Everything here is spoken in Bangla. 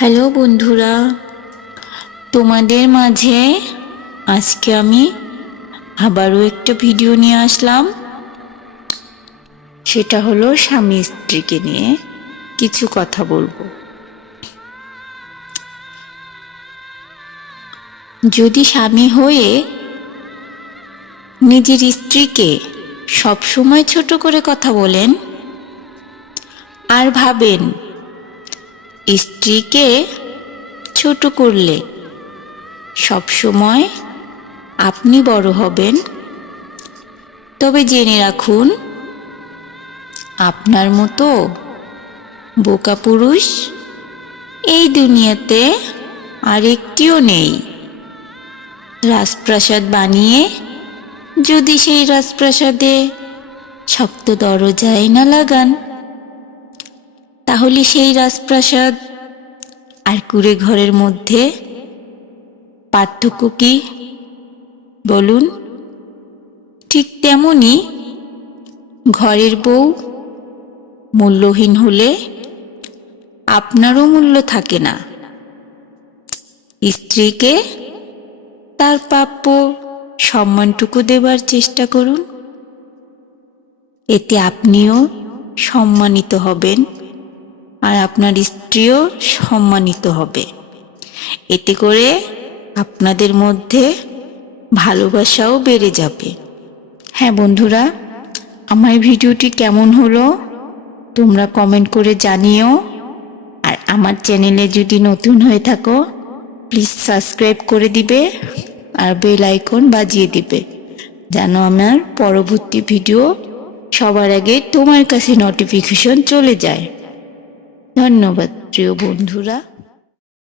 হ্যালো বন্ধুরা, তোমাদের মাঝে আজকে আমি আবারও একটা ভিডিও নিয়ে আসলাম। সেটা হলো স্বামী স্ত্রীকে নিয়ে কিছু কথা বলব। যদি স্বামী হয়ে নিজের স্ত্রীকে সবসময় ছোট করে কথা বলেন আর ভাবেন স্ত্রীকে ছোট করলে সবসময় আপনি বড় হবেন। তবে জেনে রাখুন, আপনার মতো বোকা পুরুষ এই দুনিয়াতে আর একটিও নেই। রাজপ্রাসাদ বানিয়ে যদি সেই রাজপ্রাসাদে শক্ত দরজায় না লাগান তাহলে সেই রাজপ্রাসাদ আর কুড়ে ঘরের মধ্যে পার্থক্য কি? বলুন। ঠিক তেমনি ঘরের বউ মূল্যহীন হলে আপনারও মূল্য থাকে না। স্ত্রীকে তার প্রাপ্য সম্মানটুকু দেবার চেষ্টা করুন। এতে আপনিও সম্মানিত হবেন। আর আপনার স্ত্রীও সম্মানিত হবে। এতে করে আপনাদের মধ্যে ভালোবাসাও বেড়ে যাবে। হ্যাঁ বন্ধুরা, আমার ভিডিওটি কেমন হলো তোমরা কমেন্ট করে জানিও। আর আমার চ্যানেলে যদি নতুন হয়ে থাকো, প্লিজ সাবস্ক্রাইব করে দিবে আর বেল আইকন বাজিয়ে দিবে, যেন আমার পরবর্তী ভিডিও সবার আগে তোমার কাছে নোটিফিকেশন চলে যায়। ধন্যবাদ প্রিয় বন্ধুরা।